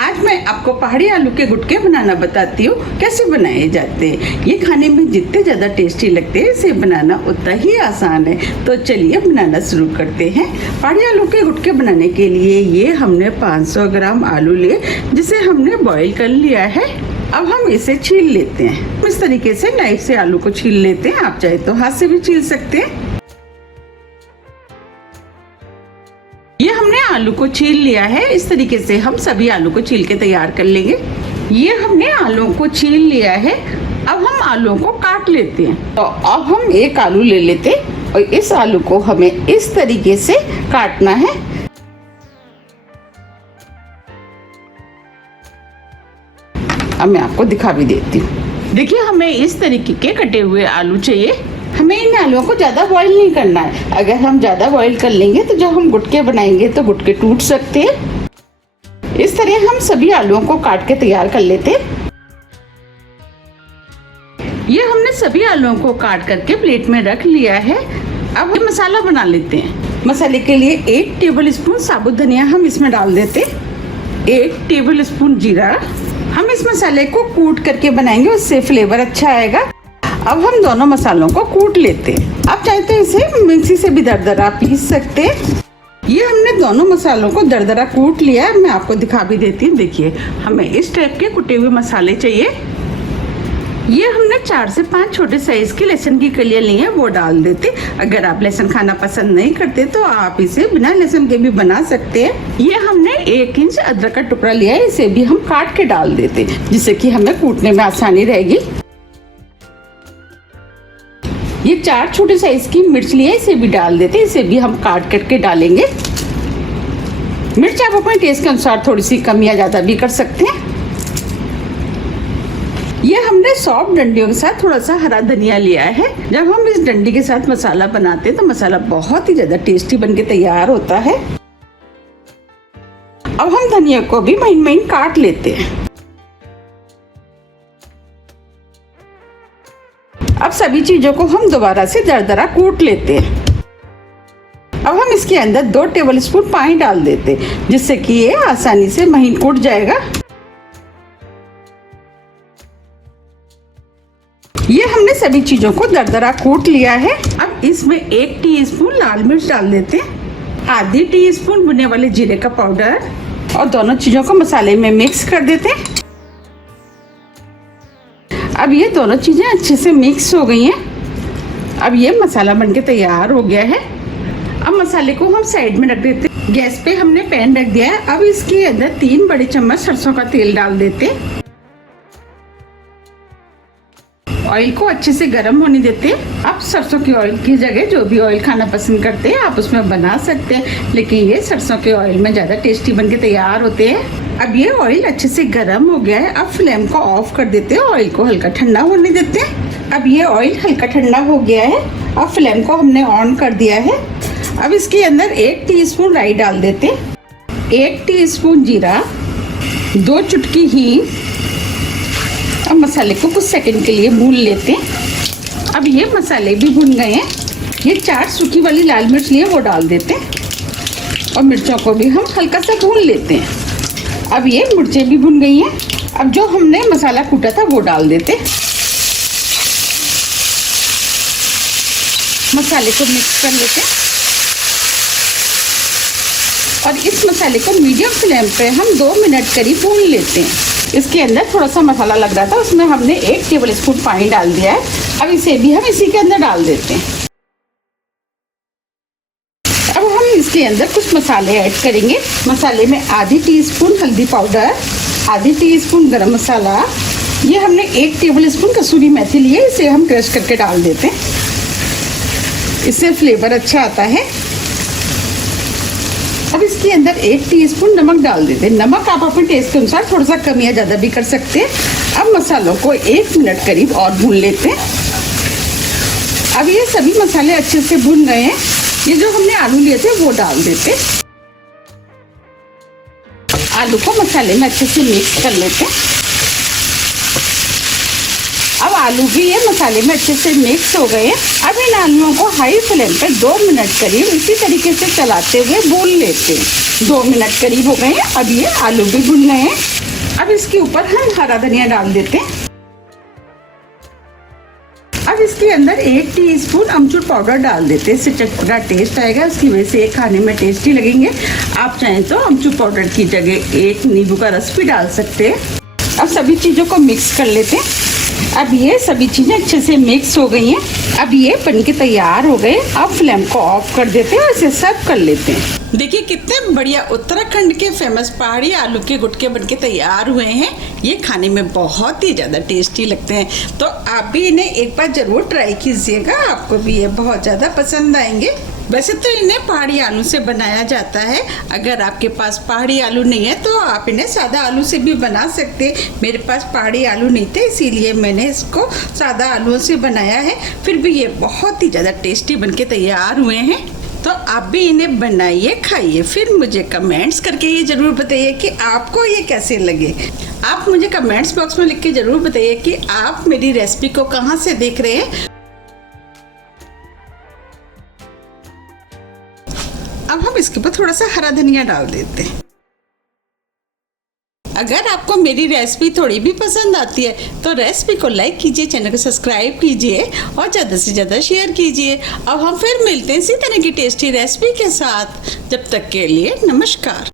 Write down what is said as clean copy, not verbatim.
आज मैं आपको पहाड़ी आलू के गुटके बनाना बताती हूँ कैसे बनाए जाते हैं। ये खाने में जितने ज़्यादा टेस्टी लगते हैं इसे बनाना उतना ही आसान है। तो चलिए बनाना शुरू करते हैं। पहाड़ी आलू के गुटके बनाने के लिए ये हमने 500 ग्राम आलू लिए जिसे हमने बॉईल कर लिया है। अब हम इसे छील लेते हैं। इस तरीके से नाइफ से आलू को छील लेते हैं। आप चाहे तो हाथ से भी छील सकते हैं। ये हमने आलू को छील लिया है। इस तरीके से हम सभी आलू को छील के तैयार कर लेंगे। ये हमने आलू को छील लिया है। अब हम आलू को काट लेते हैं। तो अब हम एक आलू ले लेते हैं और इस आलू को हमें इस तरीके से काटना है। अब मैं आपको दिखा भी देती हूँ। देखिए हमें इस तरीके के कटे हुए आलू चाहिए। हमें इन आलूओं को ज़्यादा बॉईल नहीं करना है। अगर हम ज़्यादा बॉईल कर लेंगे तो जब हम गुटके बनाएंगे तो गुटके टूट सकते हैं। इस तरह हम सभी आलूओं को काट के तैयार कर लेते हैं। ये हमने सभी आलूओं को काट करके प्लेट में रख लिया है। अब हम मसाला बना लेते हैं। मसाले के लिए 1 टेबल स्पून साबुत धनिया हम इसमें डाल देते, 1 टेबल स्पून जीरा। हम इस मसाले को कूट करके बनाएंगे, उससे फ्लेवर अच्छा आएगा। अब हम दोनों मसालों को कूट लेते हैं। आप चाहे तो इसे मिक्सी से भी दरदरा पीस सकते हैं। ये हमने दोनों मसालों को दरदरा कूट लिया है। मैं आपको दिखा भी देती हूँ। देखिए हमें इस टाइप के कुटे हुए मसाले चाहिए। ये हमने 4 से 5 छोटे साइज की लहसुन की कलियां ली हैं, वो डाल देते। अगर आप लहसुन खाना पसंद नहीं करते तो आप इसे बिना लहसुन के भी बना सकते हैं। ये हमने 1 इंच अदरक का टुकड़ा लिया है, इसे भी हम काट के डाल देते जिससे कि हमें कूटने में आसानी रहेगी। ये 4 छोटे साइज की मिर्च ली है, इसे भी डाल देते, इसे भी हम काट करके डालेंगे। मिर्च आप अपने टेस्ट के अनुसार थोड़ी सी कम या ज्यादा भी कर सकते हैं। ये हमने सॉफ्ट डंडियों के साथ थोड़ा सा हरा धनिया लिया है। जब हम इस डंडी के साथ मसाला बनाते हैं तो मसाला बहुत ही ज्यादा टेस्टी बनके तैयार होता है। अब हम धनिया को भी महीन महीन काट लेते हैं। अब सभी चीजों को हम दोबारा से दरदरा कूट लेते हैं। अब हम इसके अंदर 2 टेबल स्पून पानी डाल देते हैं जिससे कि ये आसानी से महीन कूट जाएगा। ये हमने सभी चीजों को दरदरा कूट लिया है। अब इसमें 1 टीस्पून लाल मिर्च डाल देते हैं, आधी टीस्पून भुने वाले जीरे का पाउडर और दोनों चीजों को मसाले में मिक्स कर देते हैं। अब ये दोनों चीजें अच्छे से मिक्स हो गई हैं। अब ये मसाला बनके तैयार हो गया है। अब मसाले को हम साइड में रख देते हैं। गैस पे हमने पैन रख दिया है। अब इसके अंदर 3 बड़े चम्मच सरसों का तेल डाल देते हैं। ऑयल को अच्छे से गर्म होने देते हैं। अब सरसों के ऑयल की जगह जो भी ऑयल खाना पसंद करते हैं आप उसमें बना सकते हैं, लेकिन ये सरसों के ऑयल में ज़्यादा टेस्टी बनके तैयार होते हैं। अब ये ऑयल अच्छे से गर्म हो गया है। अब फ्लेम को ऑफ कर देते हैं, ऑयल को हल्का ठंडा होने देते हैं। अब ये ऑयल हल्का ठंडा हो गया है। अब फ्लेम को हमने ऑन कर दिया है। अब इसके अंदर 1 टीस्पून राई डाल देते हैं, 1 टीस्पून जीरा, 2 चुटकी हींग। अब मसाले को कुछ सेकंड के लिए भून लेते हैं। अब ये मसाले भी भून गए हैं। ये 4 सूखी वाली लाल मिर्च लिए वो डाल देते हैं और मिर्चों को भी हम हल्का सा भून लेते हैं। अब ये मिर्चें भी भून गई हैं। अब जो हमने मसाला कूटा था वो डाल देते हैं। मसाले को मिक्स कर लेते हैं और इस मसाले को मीडियम फ्लेम पे हम 2 मिनट करीब भून लेते हैं। इसके अंदर थोड़ा सा मसाला लग रहा था, उसमें हमने 1 टेबल स्पून पानी डाल दिया है। अब इसे भी हम इसी के अंदर डाल देते हैं। अब हम इसके अंदर कुछ मसाले ऐड करेंगे। मसाले में आधी टीस्पून हल्दी पाउडर, आधी टीस्पून गरम मसाला। ये हमने 1 टेबल स्पून कसूरी मेथी ली है, इसे हम क्रश करके डाल देते हैं, इससे फ्लेवर अच्छा आता है। अब इसके अंदर 1 टीस्पून नमक डाल देते हैं। नमक आप अपने टेस्ट के अनुसार थोड़ा सा कम या ज़्यादा भी कर सकते हैं। अब मसालों को 1 मिनट करीब और भून लेते हैं। अब ये सभी मसाले अच्छे से भून गए हैं। ये जो हमने आलू लिए थे वो डाल देते हैं। आलू को मसाले में अच्छे से मिक्स कर लेते हैं। अब आलू भी ये मसाले में अच्छे से मिक्स हो गए। अब इन आलूओं को हाई फ्लेम पे 2 मिनट करीब इसी तरीके से चलाते हुए भून लेते हैं। 2 मिनट करीब हो गए हैं। अब ये आलू भी भुन गए हैं। अब इसके ऊपर हम हरा धनिया डाल देते हैं। अब इसके अंदर 1 टीस्पून अमचूर पाउडर डाल देते हैं। इससे चटपटा टेस्ट आएगा, इसकी वजह से ये खाने में टेस्टी लगेंगे। आप चाहें तो अमचूर पाउडर की जगह 1 नींबू का रस भी डाल सकते हैं। अब सभी चीज़ों को मिक्स कर लेते हैं। अब ये सभी चीज़ें अच्छे से मिक्स हो गई हैं। अब ये बन के तैयार हो गए। अब फ्लेम को ऑफ कर देते हैं और इसे सर्व कर लेते हैं। देखिए कितने बढ़िया उत्तराखंड के फेमस पहाड़ी आलू के गुटके बनके तैयार हुए हैं। ये खाने में बहुत ही ज़्यादा टेस्टी लगते हैं, तो आप भी इन्हें एक बार ज़रूर ट्राई कीजिएगा। आपको भी ये बहुत ज़्यादा पसंद आएंगे। वैसे तो इन्हें पहाड़ी आलू से बनाया जाता है। अगर आपके पास पहाड़ी आलू नहीं है तो आप इन्हें सादा आलू से भी बना सकते हैं। मेरे पास पहाड़ी आलू नहीं थे, इसीलिए मैंने इसको सादा आलूओं से बनाया है। फिर भी ये बहुत ही ज़्यादा टेस्टी बनके तैयार हुए हैं। तो आप भी इन्हें बनाइए, खाइए, फिर मुझे कमेंट्स करके ये ज़रूर बताइए कि आपको ये कैसे लगे। आप मुझे कमेंट्स बॉक्स में लिख के ज़रूर बताइए कि आप मेरी रेसिपी को कहाँ से देख रहे हैं। अब हम इसके ऊपर थोड़ा सा हरा धनिया डाल देते हैं। अगर आपको मेरी रेसिपी थोड़ी भी पसंद आती है तो रेसिपी को लाइक कीजिए, चैनल को सब्सक्राइब कीजिए और ज़्यादा से ज़्यादा शेयर कीजिए। अब हम फिर मिलते हैं इसी तरह की टेस्टी रेसिपी के साथ। जब तक के लिए नमस्कार।